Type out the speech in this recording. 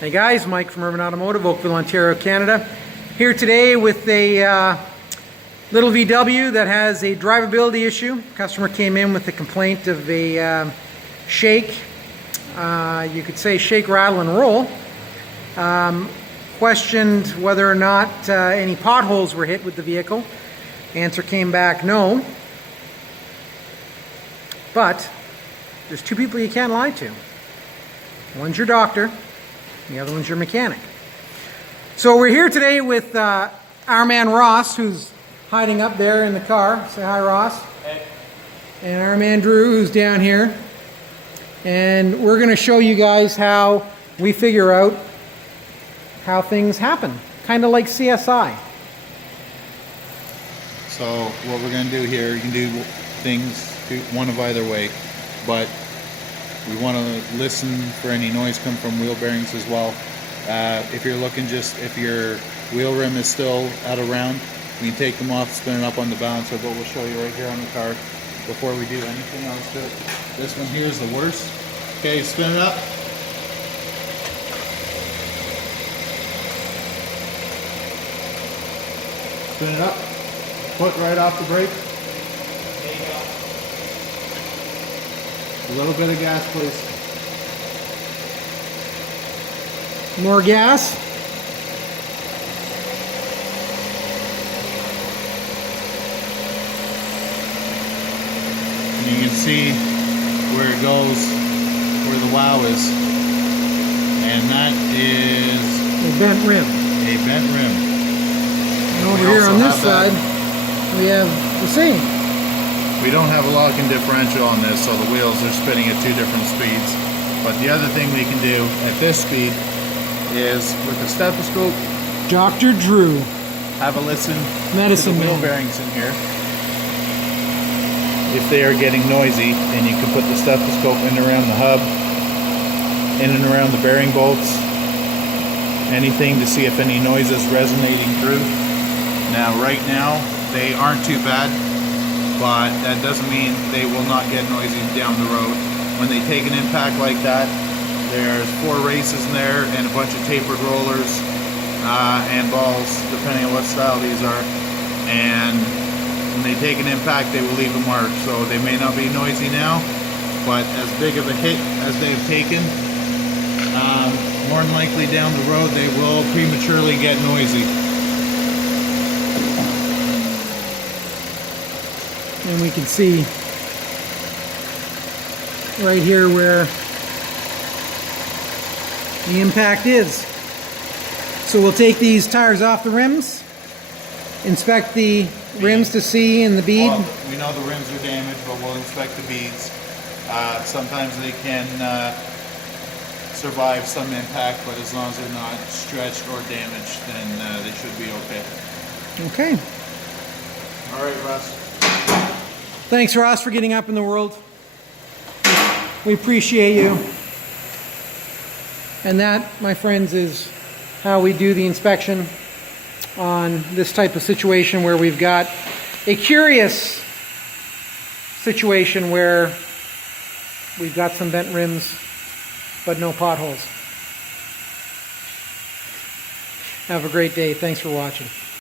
Hey guys, Mike from Urban Automotive, Oakville, Ontario, Canada. Here today with a little VW that has a drivability issue. Customer came in with a complaint of a shake. You could say shake, rattle, and roll. Questioned whether or not any potholes were hit with the vehicle. Answer came back no. But there's two people you can't lie to. One's your doctor, the other one's your mechanic. So we're here today with our man Ross, who's hiding up there in the car. Say hi, Ross. Hey. And our man Drew, who's down here. And we're going to show you guys how we figure out how things happen. Kind of like CSI. So what we're going to do here, you can do things one of either way, but we want to listen for any noise come from wheel bearings as well. If you're looking if your wheel rim is still out of round, you can take them off, spin it up on the balancer, but we'll show you right here on the car before we do anything else to it. This one here is the worst. Okay, spin it up. Spin it up. Foot right off the brake. There you go. A little bit of gas, please. More gas. And you can see where it goes, where the wow is. And that is A bent rim. a bent rim. And over here on this side, we have the same. We don't have a locking differential on this, so the wheels are spinning at two different speeds. But the other thing we can do at this speed is with the stethoscope, Dr. Drew. have a listen Medicine to the wheel man. bearings in here. If they are getting noisy, then you can put the stethoscope in and around the hub, in and around the bearing bolts, anything to see if any noise is resonating through. Now right now they aren't too bad, but that doesn't mean they will not get noisy down the road. When they take an impact like that, there's 4 races in there and a bunch of tapered rollers and balls, depending on what style these are. And when they take an impact, they will leave a mark. So they may not be noisy now, but as big of a hit as they've taken, more than likely down the road they will prematurely get noisy. And we can see right here where the impact is. So we'll take these tires off the rims, inspect the rims to see in the bead. Well, we know the rims are damaged, but we'll inspect the beads. Sometimes they can survive some impact, but as long as they're not stretched or damaged, then they should be okay. Okay. All right, Russ. Thanks, Ross, for getting up in the world. We appreciate you. And that, my friends, is how we do the inspection on this type of situation where we've got a curious situation where we've got some bent rims but no potholes. Have a great day. Thanks for watching.